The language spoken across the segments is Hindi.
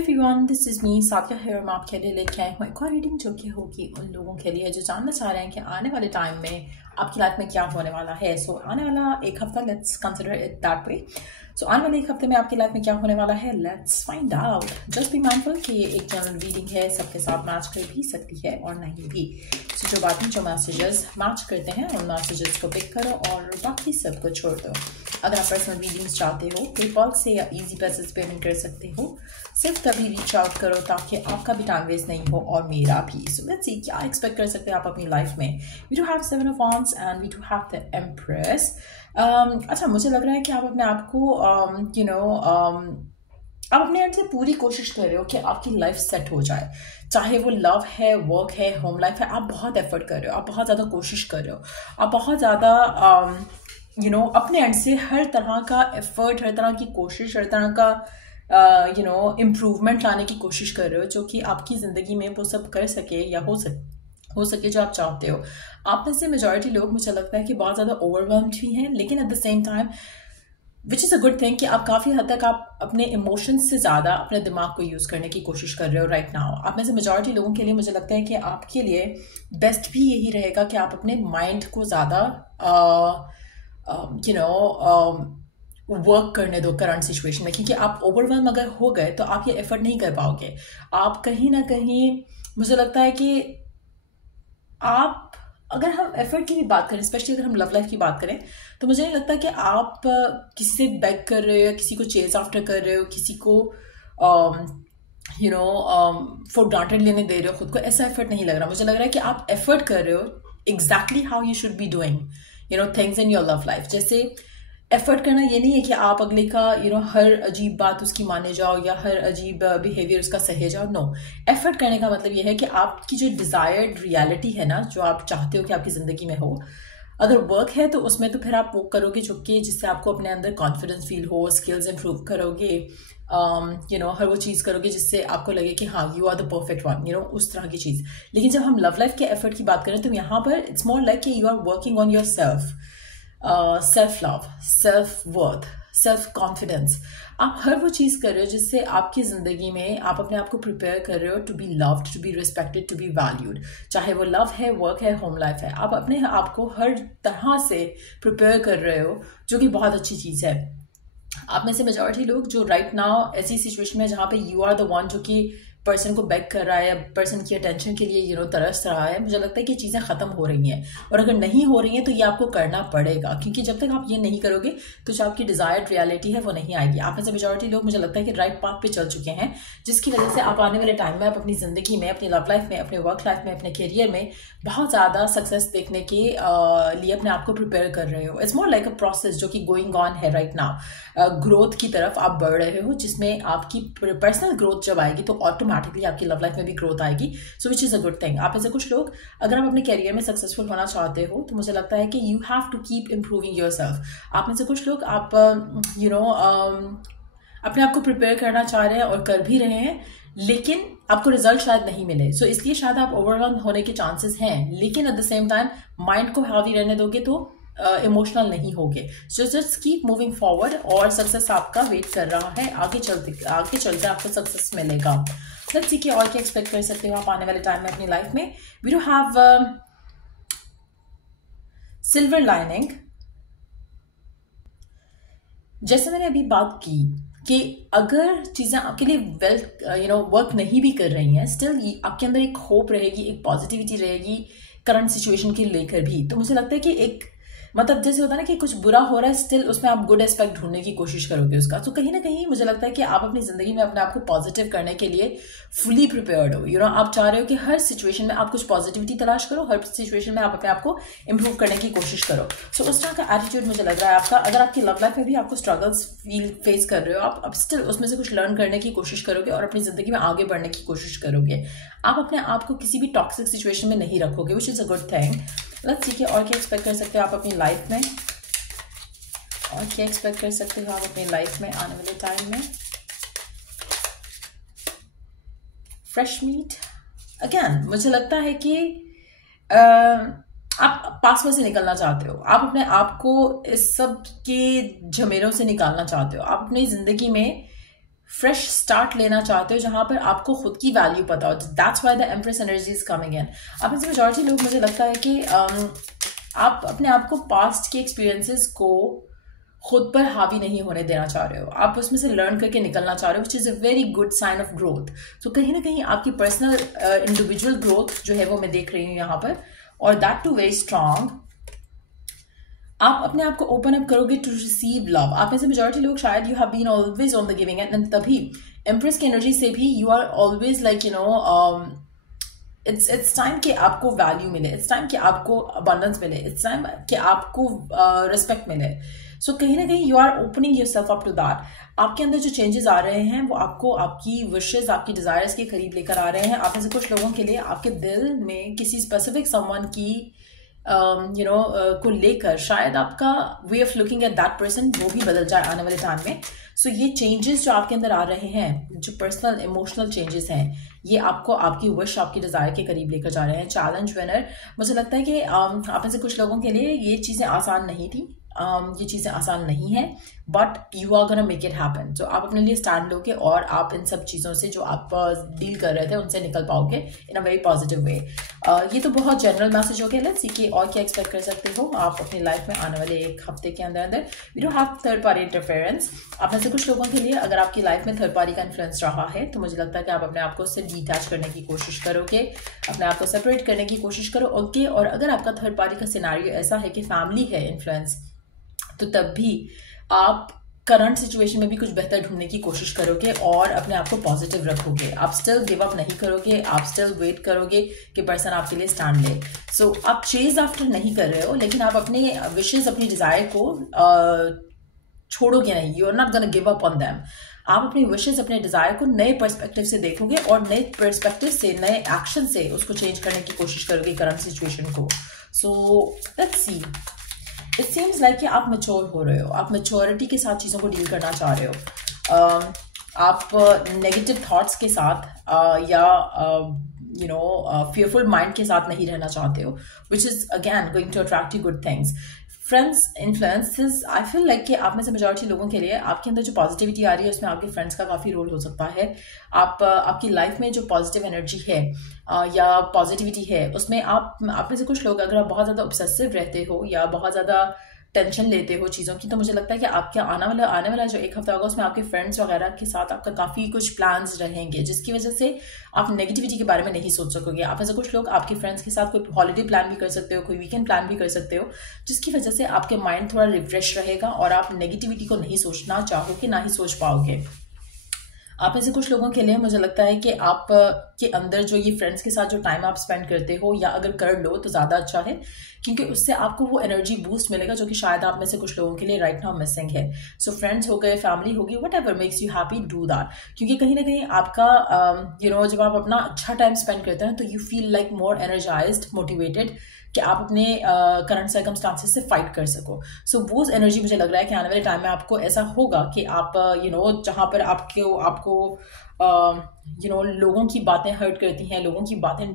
एवरीवन, दिस इज़ मी साथिया है और मैं आपके लिए लेके आई हूँ एक और रीडिंग जो कि होगी उन लोगों के लिए जो जानना चाह रहे हैं कि आने वाले टाइम में आपकी लाइफ में क्या होने वाला है। सो आने वाला एक हफ्ता, let's consider it that way. So आने वाले एक हफ्ते में आपकी लाइफ में क्या होने वाला है, let's find out. Just be mindful कि ये एक जनरल रीडिंग है, सबके साथ मैच कर भी सकती है और नहीं भी। सो जो बातें जो मैसेजेस मैच करते हैं उन मैसेजेस को पिक करो और बाकी सबको छोड़ दो। अगर आप पर्सनल रीडिंग्स चाहते हो पेपॉल से या इजी पैसेज पेमेंट कर सकते हो। सिर्फ तभी रीच आउट करो ताकि आपका भी टाइम वेस्ट नहीं हो और मेरा भी। सो लेट्स सी क्या एक्सपेक्ट कर सकते हैं आप अपनी लाइफ में। We do have 7 of wands and we do have the empress. अच्छा, मुझे लग रहा है कि आप अपने आप को आप अपने एंड से पूरी कोशिश कर रहे हो कि आपकी लाइफ सेट हो जाए, चाहे वो लव है, वर्क है, होम लाइफ है। आप बहुत एफर्ट कर रहे हो, आप बहुत ज़्यादा कोशिश कर रहे हो, आप बहुत ज़्यादा अपने एंड से हर तरह का एफर्ट, हर तरह की कोशिश, हर तरह का इम्प्रूवमेंट लाने की कोशिश कर रहे हो जो कि आपकी ज़िंदगी में वो सब कर सके या हो सके जो आप चाहते हो। आप में से मेजॉरिटी लोग, मुझे लगता है कि बहुत ज़्यादा ओवरवेल्म्ड भी हैं, लेकिन at the same time which is a good thing कि आप काफ़ी हद तक आप अपने इमोशंस से ज़्यादा अपने दिमाग को यूज़ करने की कोशिश कर रहे हो राइट नाउ। आप में से मेजॉरिटी लोगों के लिए मुझे लगता है कि आपके लिए बेस्ट भी यही रहेगा कि आप अपने माइंड को ज़्यादा वर्क करने दो करंट सिचुएशन में, क्योंकि आप ओवरवेल्म अगर हो गए तो आप ये एफर्ट नहीं कर पाओगे। आप कहीं ना कहीं, मुझे लगता है कि आप, अगर हम एफर्ट की भी बात करें, स्पेशली अगर हम लव लाइफ की बात करें, तो मुझे नहीं लगता कि आप किसी से बेग कर रहे हो या किसी को चेज आफ्टर कर रहे हो, किसी को फॉर ग्रांटेड लेने दे रहे हो खुद को। ऐसा एफर्ट नहीं लग रहा। मुझे लग रहा है कि आप एफर्ट कर रहे हो exactly how you should be doing things in your love life. जैसे एफर्ट करना ये नहीं है कि आप अगले का हर अजीब बात उसकी माने जाओ या हर अजीब बिहेवियर उसका सहे जाओ। नो, एफर्ट करने का मतलब ये है कि आपकी जो डिजायर्ड रियलिटी है ना, जो आप चाहते हो कि आपकी जिंदगी में हो, अगर वर्क है तो उसमें तो फिर आप वो करोगे जो कि जिससे आपको अपने अंदर कॉन्फिडेंस फील हो, स्किल्स इंप्रूव करोगे, हर वो चीज़ करोगे जिससे आपको लगे कि हाँ you are the perfect one, उस तरह की चीज़। लेकिन जब हम लव लाइफ के एफर्ट की बात करें तो यहाँ पर इट्स मोर लाइक कि you are working on yourself, self love, self worth, self confidence. आप हर वो चीज़ कर रहे हो जिससे आपकी ज़िंदगी में आप अपने आप को प्रिपेयर कर रहे हो to be loved, to be respected, to be valued. चाहे वो लव है, वर्क है, होम लाइफ है, आप अपने आप को हर तरह से प्रिपेयर कर रहे हो, जो कि बहुत अच्छी चीज़ है। आप में से मेजॉरिटी लोग जो राइट नाउ ऐसी सिचुएशन में जहाँ पे यू आर द वन जो कि पर्सन को बैक कर रहा है या पर्सन की अटेंशन के लिए तरस रहा है, मुझे लगता है कि चीज़ें ख़त्म हो रही हैं। और अगर नहीं हो रही हैं तो ये आपको करना पड़ेगा, क्योंकि जब तक आप ये नहीं करोगे तो जो आपकी डिजायर्ड रियलिटी है वो नहीं आएगी। आप में से मेजॉरिटी लोग, मुझे लगता है कि राइट पाथ पे चल चुके हैं, जिसकी वजह से आप आने वाले टाइम में आप अपनी ज़िंदगी में, अपनी लव लाइफ में, अपने वर्क लाइफ में, अपने करियर में बहुत ज़्यादा सक्सेस देखने के लिए अपने आप को प्रिपेयर कर रहे हो। It's more like a process जो कि गोइंग ऑन है राइट नाउ। ग्रोथ की तरफ आप बढ़ रहे हो, जिसमें आपकी पर्सनल ग्रोथ जब आएगी तो ऑटोमेटिकली आपकी लव लाइफ में भी ग्रोथ आएगी। So which is a good thing. आप ऐसे कुछ लोग, अगर आप अपने करियर में सक्सेसफुल होना चाहते हो तो मुझे लगता है कि you have to keep improving yourself. आप में से कुछ लोग आप अपने आप को प्रिपेयर करना चाह रहे हैं और कर भी रहे हैं, लेकिन आपको रिजल्ट शायद नहीं मिले। सो इसलिए शायद आप ओवरवेल्म होने के चांसेस हैं, लेकिन at the same time mind को हावी रहने दोगे तो इमोशनल नहीं होगे। So just keep moving forward और सक्सेस आपका वेट कर रहा है। आगे चलते आपको सक्सेस मिलेगा। लेट्स सी कि और क्या एक्सपेक्ट कर सकते हो आप आने वाले टाइम में अपनी लाइफ में। We do have silver lining. जैसे मैंने अभी बात की कि अगर चीज़ें आपके लिए वर्क नहीं भी कर रही हैं, स्टिल आपके अंदर एक होप रहेगी, एक पॉजिटिविटी रहेगी करंट सिचुएशन के लेकर भी। तो मुझे लगता है कि एक जैसे होता है ना कि कुछ बुरा हो रहा है, स्टिल उसमें आप गुड एस्पेक्ट ढूंढने की कोशिश करोगे उसका। तो कहीं ना कहीं मुझे लगता है कि आप अपनी जिंदगी में अपने आप को पॉजिटिव करने के लिए फुली प्रिपेयर्ड हो। आप चाह रहे हो कि हर सिचुएशन में आप कुछ पॉजिटिविटी तलाश करो, हर सिचुएशन में आप अपने आप को इंप्रूव करने की कोशिश करो। सो उस तरह का एटीट्यूड मुझे लग रहा है आपका। अगर आपकी लव लाइफ में भी आपको स्ट्रगल्स फेस कर रहे हो, आप स्टिल उसमें से कुछ लर्न करने की कोशिश करोगे और अपनी जिंदगी में आगे बढ़ने की कोशिश करोगे। आप अपने आप को किसी भी टॉक्सिक सिचुएशन में नहीं रखोगे, विच is a good thing. Let's see और क्या एक्सपेक्ट कर सकते हो आप अपनी लाइफ में, और क्या एक्सपेक्ट कर सकते हो आप अपनी लाइफ में आने वाले टाइम में। फ्रेश मीट अगेन, मुझे लगता है कि आप पास में से निकलना चाहते हो, आप अपने आप को इस सब के झमेलों से निकालना चाहते हो। आप अपनी जिंदगी में फ्रेश स्टार्ट लेना चाहते हो जहां पर आपको खुद की वैल्यू पता हो. That's why the empress energy is coming in. आप में से मेजॉरिटी लोग, मुझे लगता है कि आप अपने आप को पास्ट के एक्सपीरियंसेस को खुद पर हावी नहीं होने देना चाह रहे हो. आप उसमें से लर्न करके निकलना चाह रहे हो, which is a very good sign of growth. तो कहीं ना कहीं आपकी पर्सनल इंडिविजुअल ग्रोथ जो है वो मैं देख रही हूँ यहाँ पर, और दैट टू वेरी स्ट्रांग. आप अपने आप को ओपन अप करोगे टू रिसीव लव. आप में से मेजॉरिटी लोग शायद you have been always on the giving end तभी एम्प्रेस की एनर्जी से भी you are always like it's time कि आपको वैल्यू मिले, इट्स टाइम कि आपको अबंडेंस मिले, इट्स टाइम कि आपको रिस्पेक्ट मिले. सो कहीं ना कहीं you are opening yourself up to that. आपके अंदर जो चेंजेस आ रहे हैं वो आपको आपकी विशेस, आपकी डिजायर्स के करीब लेकर आ रहे हैं. आप में से कुछ लोगों के लिए आपके दिल में किसी स्पेसिफिक समवन की को लेकर शायद आपका way of looking at that person वो भी बदल जाए आने वाले टाइम में. सो ये चेंजेस जो आपके अंदर आ रहे हैं, जो पर्सनल इमोशनल चेंजेस हैं, ये आपको आपकी विश, आपकी डिजायर के करीब लेकर जा रहे हैं. चैलेंज विनर, मुझे लगता है कि आप में से कुछ लोगों के लिए ये चीज़ें आसान नहीं थी. ये चीज़ें आसान नहीं है, but you are gonna make it happen. तो आप अपने लिए स्टैंड लोगे और आप इन सब चीज़ों से जो आप डील कर रहे थे उनसे निकल पाओगे इन अ वेरी पॉजिटिव वे. ये तो बहुत जनरल मैसेज हो गया. लेट्स सी कि और क्या एक्सपेक्ट कर सकते हो आप अपनी लाइफ में आने वाले एक हफ्ते के अंदर अंदर. We don't have third party interference. आप में से कुछ लोगों के लिए अगर आपकी लाइफ में थर्ड पार्टी का इन्फ्लुएंस रहा है तो मुझे लगता है कि आप अपने आप को उससे डिटैच करने की कोशिश करोगे, अपने आप को सेपरेट करने की कोशिश करो. ओके, और अगर आपका थर्ड पार्टी का सिनेरियो ऐसा है कि फैमिली है इन्फ्लुएंस, तो तब भी आप करंट सिचुएशन में भी कुछ बेहतर ढूंढने की कोशिश करोगे और अपने आप को पॉजिटिव रखोगे. आप स्टिल गिव अप नहीं करोगे, आप स्टिल वेट करोगे कि पर्सन आपके लिए स्टैंड ले. सो आप चेज आफ्टर नहीं कर रहे हो, लेकिन आप अपने विशेस, अपनी डिजायर को छोड़ोगे नहीं. You are not gonna give up on them. आप अपनी विशेस, अपने डिजायर को नए पर्सपेक्टिव से देखोगे और नए पर्सपेक्टिव से, नए एक्शन से उसको चेंज करने की कोशिश करोगे करंट सिचुएशन को. So let's see. It seems like कि आप मैच्योर हो रहे हो, आप मैच्योरिटी के साथ चीज़ों को डील करना चाह रहे हो. आप नेगेटिव थॉट्स के साथ या fearful माइंड के साथ नहीं रहना चाहते हो, which is again going to attract you good things. Friends influences, I feel like कि आप में से मेजॉरिटी लोगों के लिए आपके अंदर जो पॉजिटिविटी आ रही है उसमें आपके फ्रेंड्स का काफ़ी रोल हो सकता है. आपकी लाइफ में जो पॉजिटिव एनर्जी है या पॉजिटिविटी है उसमें आप में से कुछ लोग, अगर आप बहुत ज़्यादा ऑब्सेसिव रहते हो या बहुत ज़्यादा टेंशन लेते हो चीज़ों की, तो मुझे लगता है कि आपके आने वाला जो एक हफ्ता होगा उसमें आपके फ्रेंड्स वगैरह के साथ आपका काफ़ी कुछ प्लान्स रहेंगे, जिसकी वजह से आप नेगेटिविटी के बारे में नहीं सोच सकोगे. आप में से कुछ लोग आपके फ्रेंड्स के साथ कोई हॉलीडे प्लान भी कर सकते हो, कोई वीकेंड प्लान भी कर सकते हो, जिसकी वजह से आपके माइंड थोड़ा रिफ्रेश रहेगा और आप नेगेटिविटी को नहीं सोचना चाहोगे, ना ही सोच पाओगे. आप में से कुछ लोगों के लिए मुझे लगता है कि आप के अंदर जो ये फ्रेंड्स के साथ जो टाइम आप स्पेंड करते हो या अगर कर लो तो ज़्यादा अच्छा है, क्योंकि उससे आपको वो एनर्जी बूस्ट मिलेगा जो कि शायद आप में से कुछ लोगों के लिए राइट नाउ मिसिंग है. सो फ्रेंड्स हो गए, फैमिली होगी, what ever makes you happy, do that. क्योंकि कहीं ना कहीं आपका जब आप अपना अच्छा टाइम स्पेंड करते हैं तो you feel like more energised, motivated कि आप अपने करंट सर्कमस्टांसेस से फाइट कर सको. सो वो एनर्जी मुझे लग रहा है कि आने वाले टाइम में आपको ऐसा होगा कि आप जहाँ पर आपको लोगों की बातें हर्ट करती हैं, लोगों की बातें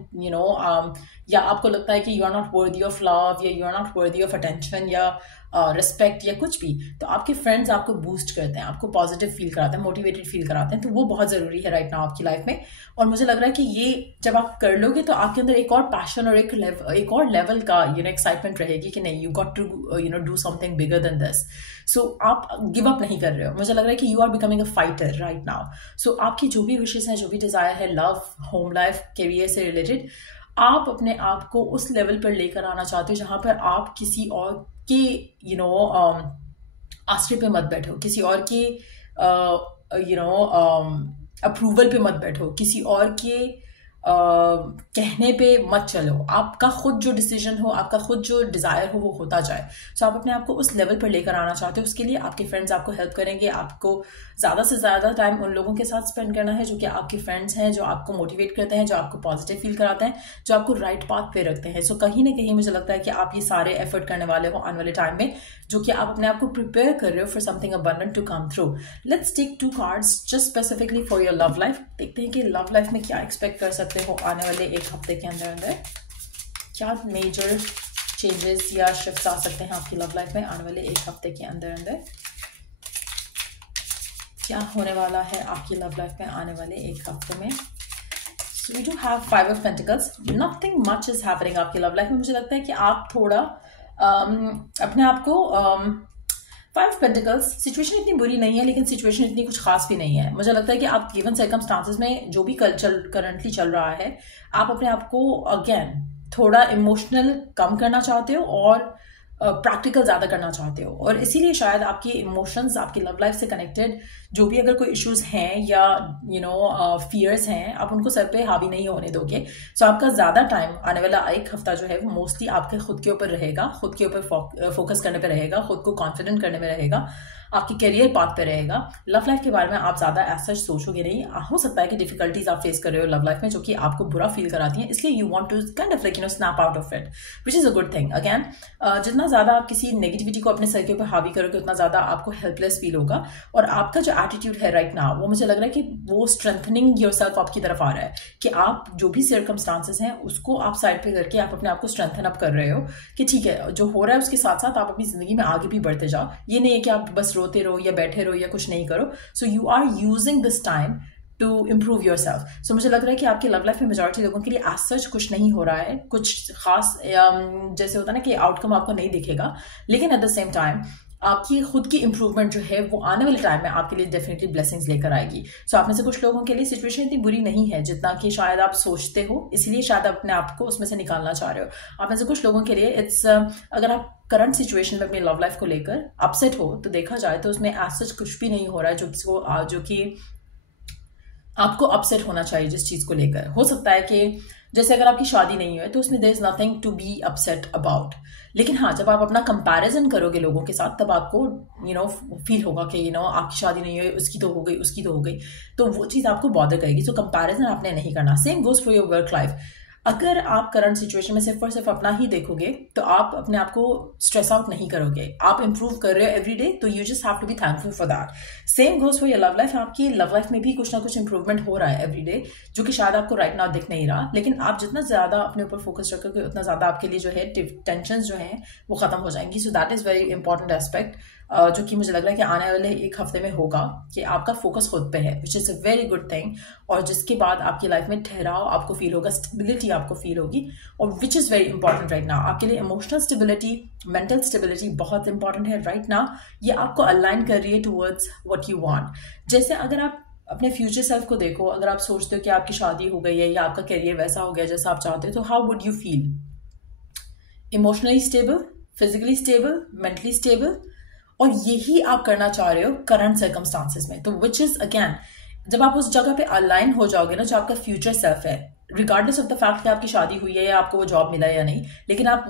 या आपको लगता है कि you are not worthy of love या you are not worthy of attention या रिस्पेक्ट या कुछ भी, तो आपके फ्रेंड्स आपको बूस्ट करते हैं, आपको पॉजिटिव फील कराते हैं, मोटिवेटेड फील कराते हैं. तो वो बहुत ज़रूरी है राइट नाउ आपकी लाइफ में. और मुझे लग रहा है कि ये जब आप कर लोगे तो आपके अंदर एक और पैशन और एक और लेवल का एक्साइटमेंट रहेगी कि नहीं, you got to do something bigger than this. So आप गिव अप नहीं कर रहे हो. मुझे लग रहा है कि you are becoming a fighter right now. So आपकी जो भी विशेष हैं, जो भी डिजायर है, लव, होम लाइफ, कैरियर से रिलेटेड, आप अपने आप को उस लेवल पर लेकर आना चाहते हो जहां पर आप किसी और के आश्रय पे मत बैठो, किसी और के अप्रूवल पे मत बैठो, किसी और के कहने पे मत चलो. आपका खुद जो डिसीजन हो, आपका खुद जो डिजायर हो वो होता जाए. सो आप अपने आप को उस लेवल पर लेकर आना चाहते हो. उसके लिए आपके फ्रेंड्स आपको हेल्प करेंगे. आपको ज्यादा से ज्यादा टाइम उन लोगों के साथ स्पेंड करना है जो कि आपके फ्रेंड्स हैं, जो आपको मोटिवेट करते हैं, जो आपको पॉजिटिव फील कराते हैं, जो आपको राइट पाथ पे रखते हैं. सो कहीं ना कहीं मुझे लगता है कि आप ये सारे एफर्ट करने वाले हो आने वाले टाइम में, जो कि आप अपने आप को प्रिपेयर कर रहे हो for something abundant to come through. Let's take 2 cards just specifically for your love life. देखते हैं कि लव लाइफ में क्या एक्सपेक्ट कर सकते हो आने वाले एक हफ्ते के अंदर अंदर. क्या मेजर चेंजेस या शिफ्ट्स आ सकते हैं आपकी लव लाइफ में आने वाले एक हफ्ते के अंदर अंदर. क्या होने वाला है आपकी लव लाइफ में आने वाले एक हफ्ते में। So we do have 5 of Pentacles. Nothing much is happening आपकी लव लाइफ में। मुझे लगता है कि आप थोड़ा अपने आप को 5 Pentacles, सिचुएशन इतनी बुरी नहीं है लेकिन सिचुएशन इतनी कुछ खास भी नहीं है। मुझे लगता है कि आप गिवन सर्कमस्टांसेस में जो भी कल्चर करंटली चल रहा है, आप अपने आप को अगेन थोड़ा इमोशनल कम करना चाहते हो और प्रैक्टिकल ज़्यादा करना चाहते हो, और इसीलिए शायद आपके इमोशंस आपकी लव लाइफ से कनेक्टेड जो भी अगर कोई इश्यूज हैं या फियर्स हैं, आप उनको सर पे हावी नहीं होने दोगे। सो आपका ज़्यादा टाइम आने वाला एक हफ्ता जो है वो मोस्टली आपके खुद के ऊपर रहेगा, खुद के ऊपर फोकस करने पे रहेगा, खुद को कॉन्फिडेंट करने में रहेगा, आपकी करियर पाथ पे रहेगा। लव लाइफ के बारे में आप ज़्यादा ऐसा सोचोगे नहीं। हो सकता है कि डिफिकल्टीज आप फेस कर रहे हो लव लाइफ में जो कि आपको बुरा फील कराती हैं, इसलिए you want to kind of snap out of it, which is a good thing. Again जितना ज़्यादा आप किसी नेगेटिविटी को अपने सर के ऊपर हावी करोगे उतना ज़्यादा आपको हेल्पलेस फील होगा, और आपका जो एटीट्यूड है राइट नाउ वो मुझे लग रहा है कि वो स्ट्रेंथनिंग योरसेल्फ आपकी तरफ आ रहा है, कि आप जो भी सर्कमस्टांसेस हैं उसको आप साइड पे करके आप अपने आप को स्ट्रेंथन अप कर रहे हो कि ठीक है जो हो रहा है उसके साथ साथ आप अपनी जिंदगी में आगे भी बढ़ते जाओ। ये नहीं है कि आप बस रोते रहो या बैठे रहो या कुछ नहीं करो। So you are using this time to improve yourself. सो मुझे लग रहा है कि आपकी लव लाइफ में मेजॉरिटी लोगों के लिए एज सच कुछ नहीं हो रहा है, कुछ खास जैसे होता है ना कि आउटकम आपको नहीं दिखेगा, लेकिन एट द सेम टाइम आपकी खुद की इंप्रूवमेंट जो है वो आने वाले टाइम में आपके लिए डेफिनेटली ब्लेसिंग्स लेकर आएगी। सो आप में से कुछ लोगों के लिए सिचुएशन इतनी बुरी नहीं है जितना कि शायद आप सोचते हो, इसलिए शायद आप अपने आप को उसमें से निकालना चाह रहे हो। आप में से कुछ लोगों के लिए इट्स अगर आप करंट सिचुएशन में अपनी लव लाइफ को लेकर अपसेट हो तो देखा जाए तो उसमें एज सच कुछ भी नहीं हो रहा है जो कि आपको अपसेट होना चाहिए जिस चीज को लेकर। हो सकता है कि जैसे अगर आपकी शादी नहीं हुई तो उसमें there is nothing to be upset about, लेकिन हाँ जब आप अपना कंपैरिजन करोगे लोगों के साथ तब आपको फील होगा कि आपकी शादी नहीं हुई, उसकी तो हो गई, उसकी तो हो गई, तो वो चीज़ आपको बॉदर करेगी। सो कंपैरिजन आपने नहीं करना। Same goes for your work life. अगर आप करंट सिचुएशन में सिर्फ और सिर्फ अपना ही देखोगे तो आप अपने आप को स्ट्रेस आउट नहीं करोगे। आप इंप्रूव कर रहे हो एवरी डे, तो you just have to be thankful for that. Same goes for your love life. आपकी लव लाइफ में भी कुछ ना कुछ इंप्रूवमेंट हो रहा है एवरी डे, जो कि शायद आपको राइट नाउ दिख नहीं रहा, लेकिन आप जितना ज्यादा अपने ऊपर फोकस रखोगे उतना ज्यादा आपके लिए जो है टेंशन जो है वो खत्म हो जाएंगी। So that is very important aspect जो कि मुझे लग रहा है कि आने वाले एक हफ्ते में होगा, कि आपका फोकस खुद पे है, विच is a very good thing. और जिसके बाद आपकी लाइफ में ठहराव आपको फील होगा, स्टेबिलिटी आपको फील होगी, और which is very important right now. आपके लिए इमोशनल स्टेबिलिटी, मेंटल स्टेबिलिटी बहुत इंपॉर्टेंट है राइट नाउ। ये आपको अलाइन कर रही है टूवर्ड्स व्हाट यू वांट। जैसे अगर आप अपने फ्यूचर सेल्फ को देखो, अगर आप सोचते हो कि आपकी शादी हो गई है या आपका करियर वैसा हो गया जैसा आप चाहते हो, तो how would you feel? Emotionally stable, physically stable, mentally stable, और यही आप करना चाह रहे हो करंट सर्कमस्टांसेस में। तो विच इज अगेन जब आप उस जगह पे अलाइन हो जाओगे ना, जो आपका फ्यूचर सेल्फ है, रिगार्डलेस ऑफ द फैक्ट कि आपकी शादी हुई है या आपको वो जॉब मिला है या नहीं, लेकिन आप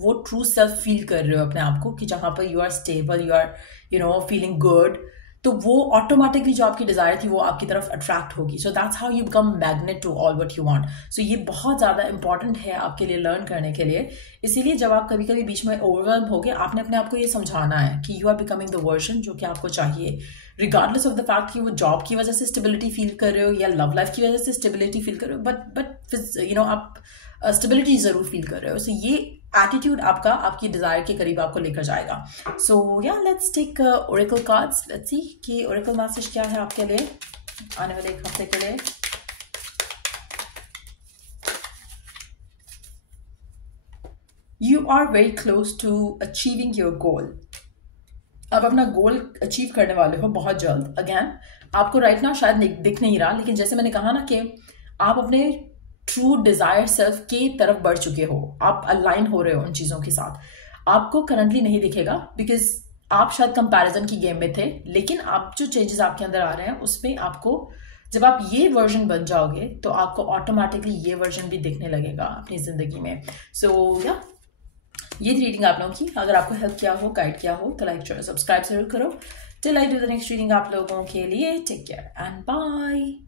वो ट्रू सेल्फ फील कर रहे हो अपने आप को, कि जहां पर you are stable, you are feeling good, तो वो ऑटोमेटिकली जो आपकी डिजायर थी वो आपकी तरफ अट्रैक्ट होगी। So that's how you become magnet to all what you want. So ये बहुत ज्यादा इंपॉर्टेंट है आपके लिए लर्न करने के लिए। इसीलिए जब आप कभी कभी बीच में ओवरवेल्म हो गए, आपने अपने आप को ये समझाना है कि you are becoming the version जो कि आपको चाहिए, रिगार्डलेस ऑफ द फैक्ट कि वो जॉब की वजह से स्टेबिलिटी फील कर रहे हो या लव लाइफ की वजह से स्टेबिलिटी फील कर रहे हो, बट आप स्टेबिलिटी जरूर फील कर रहे हो। सो ये एटीट्यूड आपका आपकी डिजायर के करीब आपको लेकर जाएगा। सो या let's take oracle cards, let's see कि ओरेकल मैसेज क्या है आपके लिए आने वाले एक हफ्ते के लिए। You are very close to achieving your goal. आप अपना गोल अचीव करने वाले हो बहुत जल्द। अगेन आपको राइट नाउ शायद दिख नहीं रहा, लेकिन जैसे मैंने कहा ना कि आप अपने ट्रू डिजायर सेल्फ की तरफ बढ़ चुके हो, आप अलाइन हो रहे हो उन चीजों के साथ। आपको करंटली नहीं दिखेगा बिकॉज आप शायद कंपैरिजन की गेम में थे, लेकिन आप जो चेंजेस आपके अंदर आ रहे हैं उसमें आपको, जब आप ये वर्जन बन जाओगे तो आपको ऑटोमेटिकली ये वर्जन भी दिखने लगेगा अपनी जिंदगी में। सो या ये रीडिंग आप लोगों की अगर आपको हेल्प किया हो, गाइड किया हो, तो लाइक शेयर सब्सक्राइब जरूर करो। Till I do the next reading आप लोगों के लिए टेक केयर एंड बाय।